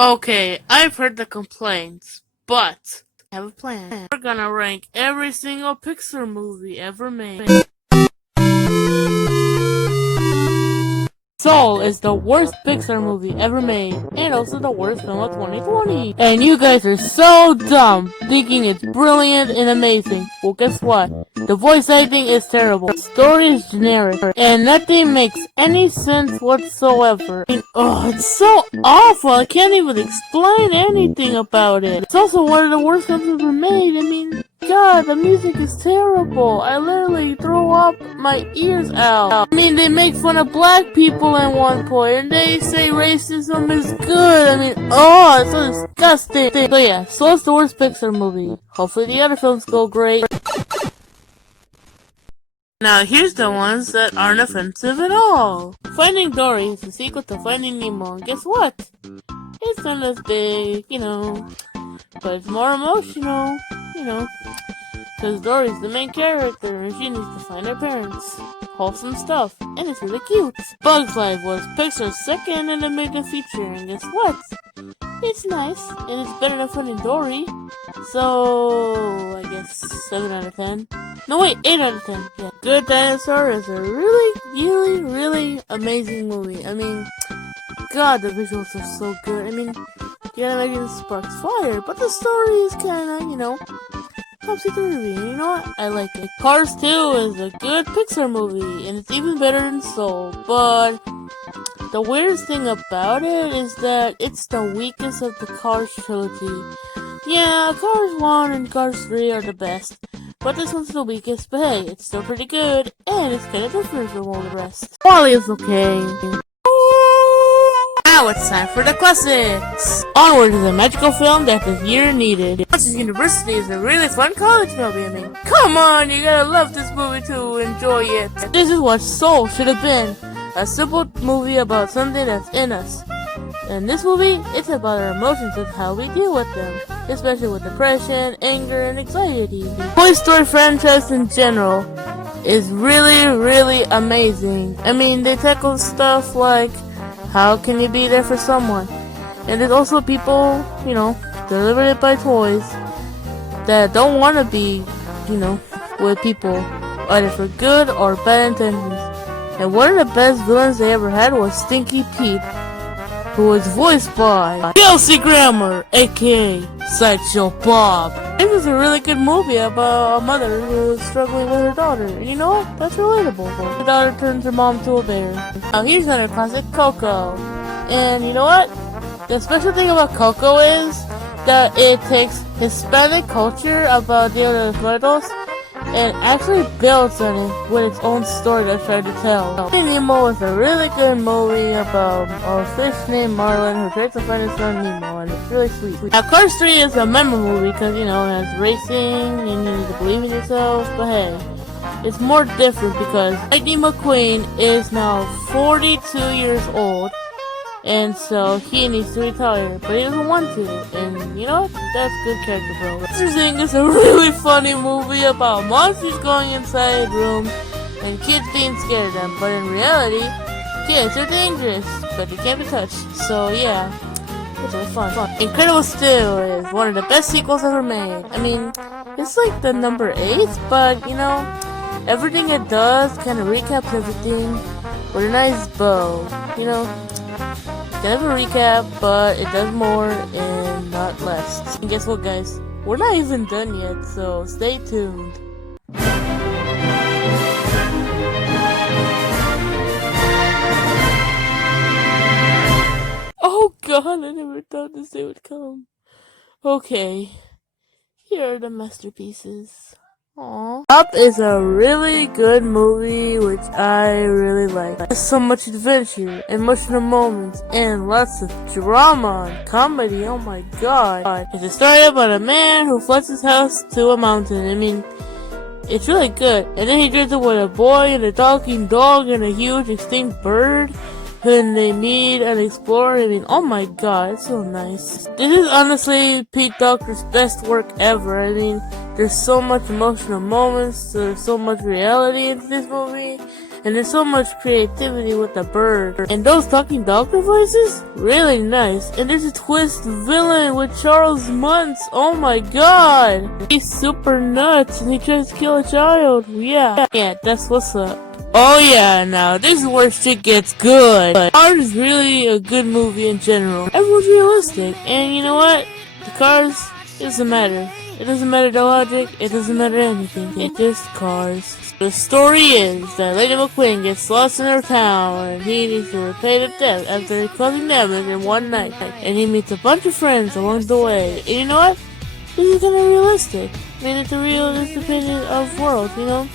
Okay, I've heard the complaints, but I have a plan. We're gonna rank every single Pixar movie ever made. Soul is the worst Pixar movie ever made, and also the worst film of 2020. And you guys are so dumb, thinking it's brilliant and amazing. Well, guess what? The voice acting is terrible, the story is generic, and nothing makes any sense whatsoever. It's so awful, I can't even explain anything about it. It's also one of the worst films ever made. God, the music is terrible. I literally throw up my ears out. They make fun of black people at one point, and they say racism is good. It's so disgusting. So yeah, Soul's the worst Pixar movie. Hopefully the other films go great. Now here's the ones that aren't offensive at all. Finding Dory is the sequel to Finding Nemo, and guess what? It's not as big, but it's more emotional, because Dory's the main character and she needs to find her parents. Wholesome stuff, and it's really cute. Bugs Life was Pixar's second animated feature, and guess what? It's nice, and it's better than Finding Dory. So, I guess 7 out of 10. No wait, 8 out of 10. Yeah. Good Dinosaur is a really amazing movie. God, the visuals are so good. The animation sparks fire, but the story is kinda, topsy-turvy. You know what? I like it. Cars 2 is a good Pixar movie, and it's even better than Soul, but the weirdest thing about it is that it's the weakest of the Cars trilogy. Yeah, Cars 1 and Cars 3 are the best, but this one's the weakest, but hey, it's still pretty good, and it's kinda different from all the rest. WALL-E is okay. Now it's time for the classics! Onward is a magical film that this year needed. Monsters University is a really fun college movie. Come on, you gotta love this movie to enjoy it. This is what Soul should have been. A simple movie about something that's in us. In this movie, it's about our emotions and how we deal with them, especially with depression, anger, and anxiety. The Toy Story franchise in general is really amazing. They tackle stuff like, how can you be there for someone? And there's also people, delivered by toys that don't want to be, with people, either for good or bad intentions. And one of the best villains they ever had was Stinky Pete, who was voiced by Kelsey Grammer, aka Sideshow Bob. This is a really good movie about a mother who is struggling with her daughter. And you know what? That's relatable. The daughter turns her mom to a bear. Now here's another classic, Coco. And you know what? The special thing about Coco is that it takes Hispanic culture about Dia de los Muertos and actually builds on it with its own story that it's trying to tell. Nemo is a really good movie about a fish named Marlin who tries to find his son Nemo, and it's really sweet. Now, Cars 3 is a memorable movie because, it has racing and you need to believe in yourself, but hey, it's more different because Lightning McQueen is now 42 years old, and so he needs to retire, but he doesn't want to, and you know what? That's good character development. Monster Inc. is a really funny movie about monsters going inside rooms and kids being scared of them, but in reality, kids are dangerous, but they can't be touched, so yeah, it's really fun. Incredibles 2 is one of the best sequels ever made. It's like the number 8, but everything it does kind of recaps everything with a nice bow, Kind of a recap, but it does more and not less. And guess what, guys? We're not even done yet, so stay tuned. Oh god, I never thought this day would come. Okay, here are the masterpieces. Aww. Up is a really good movie, which I really like. There's so much adventure, emotional moments, and lots of drama and comedy. Oh my god. It's a story about a man who floods his house to a mountain. It's really good. And then he dreams it with a boy and a talking dog and a huge extinct bird. And they meet and explore. Oh my god, it's so nice. This is honestly Pete Docter's best work ever. There's so much emotional moments, there's so much reality into this movie, And there's so much creativity with the bird. And those talking dog voices? Really nice. And there's a twist villain with Charles Muntz. Oh my god. He's super nuts and he tries to kill a child. Yeah, that's what's up. Oh yeah, now this is where shit gets good. But Cars is really a good movie in general. Everyone's realistic. And you know what? The Cars, it doesn't matter. It doesn't matter the logic, it doesn't matter anything. It's just cars. The story is that Lady McQueen gets lost in her town and he needs to repay the debt after causing damage in one night. And he meets a bunch of friends along the way. And you know what? This is kinda realistic. I mean, it's a realistic opinion of world, you know?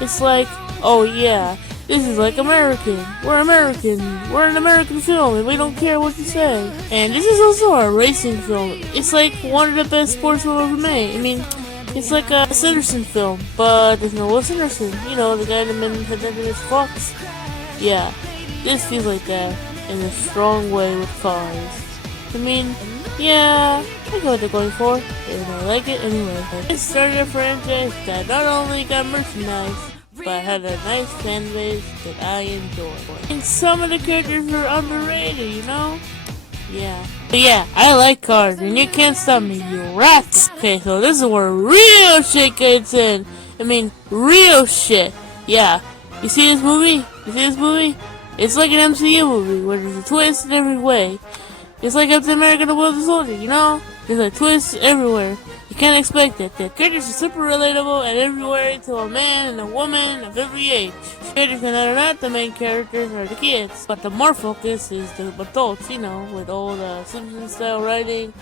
It's like, oh yeah, this is like American. We're American. We're an American film and we don't care what you say. And this is also a racing film. It's like one of the best sports films ever made. I mean, it's like a Sanderson film, but there's no Wes Anderson. You know, the guy that made Fantastic Fox. Yeah, this feels like that in a strong way with cars. I mean, yeah, I get what they're going for, and I like it anyway. It started a franchise that not only got merchandise, but had a nice fan base that I enjoy. And some of the characters are underrated, you know? Yeah. But yeah, I like cars, and you can't stop me, you rats! Okay, so this is where real shit gets in. I mean, real shit. Yeah. You see this movie? You see this movie? It's like an MCU movie, where there's a twist in every way. It's like Captain America the Winter Soldier, you know? There's a twist everywhere. You can't expect it. The characters are super relatable and everywhere to a man and a woman of every age. Characters are not the main characters or the kids, but the more focus is the adults, you know, with all the Simpsons style writing.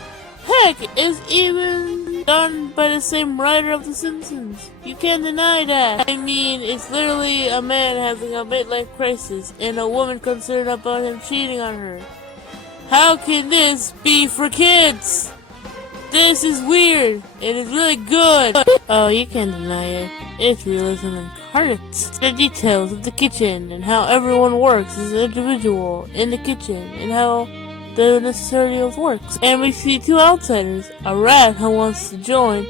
Heck, it's even done by the same writer of The Simpsons. You can't deny that. I mean, it's literally a man having a midlife crisis and a woman concerned about him cheating on her. How can this be for kids? This is weird. It is really good. Oh, you can't deny it. It's realism incarnate. The details of the kitchen and how everyone works as an individual in the kitchen and how the necessity of works. And we see two outsiders, a rat who wants to join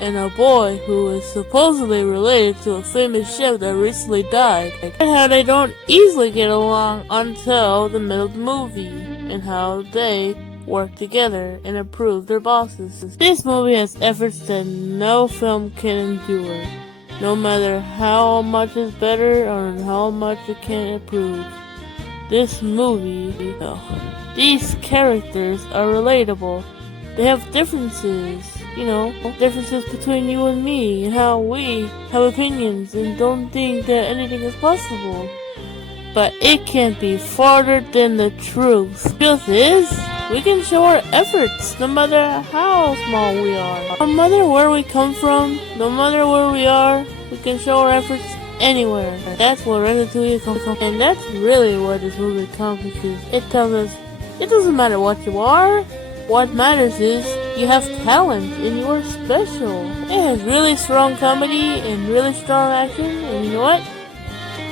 and a boy who is supposedly related to a famous chef that recently died. And how they don't easily get along until the middle of the movie and how they work together and improve their bosses. This movie has efforts that no film can endure, no matter how much is better or how much it can improve. This movie, these characters are relatable. They have differences, you know, differences between you and me and how we have opinions and don't think that anything is possible. But it can't be farther than the truth. The truth is, we can show our efforts no matter how small we are. No matter where we come from, no matter where we are, we can show our efforts anywhere. That's what Ratatouille comes from. And that's really what this movie accomplishes. It tells us, it doesn't matter what you are. What matters is, you have talent and you are special. It has really strong comedy and really strong action. And you know what?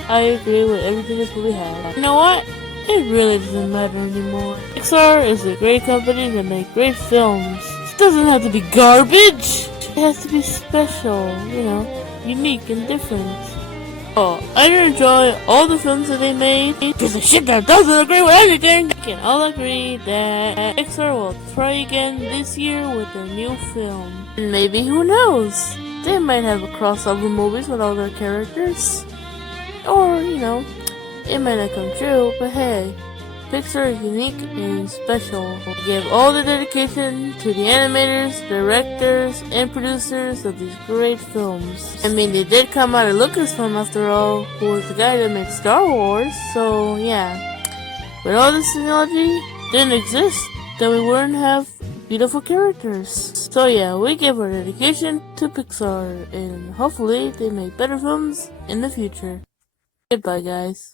I agree with everything this movie has. You know what? It really doesn't matter anymore. Pixar is a great company that makes great films. It doesn't have to be garbage. It has to be special, you know, unique and different. Oh, I enjoy all the films that they made. Because the shit that doesn't agree with anything. We can all agree that Pixar will try again this year with a new film. And maybe, who knows? They might have a crossover movies with all their characters. Or, you know, it might not come true, but hey, Pixar is unique and special. We give all the dedication to the animators, directors, and producers of these great films. I mean, they did come out of Lucasfilm after all, who was the guy that made Star Wars, so yeah. But all this technology didn't exist, then we wouldn't have beautiful characters. So yeah, we give our dedication to Pixar, and hopefully they make better films in the future. Goodbye, guys.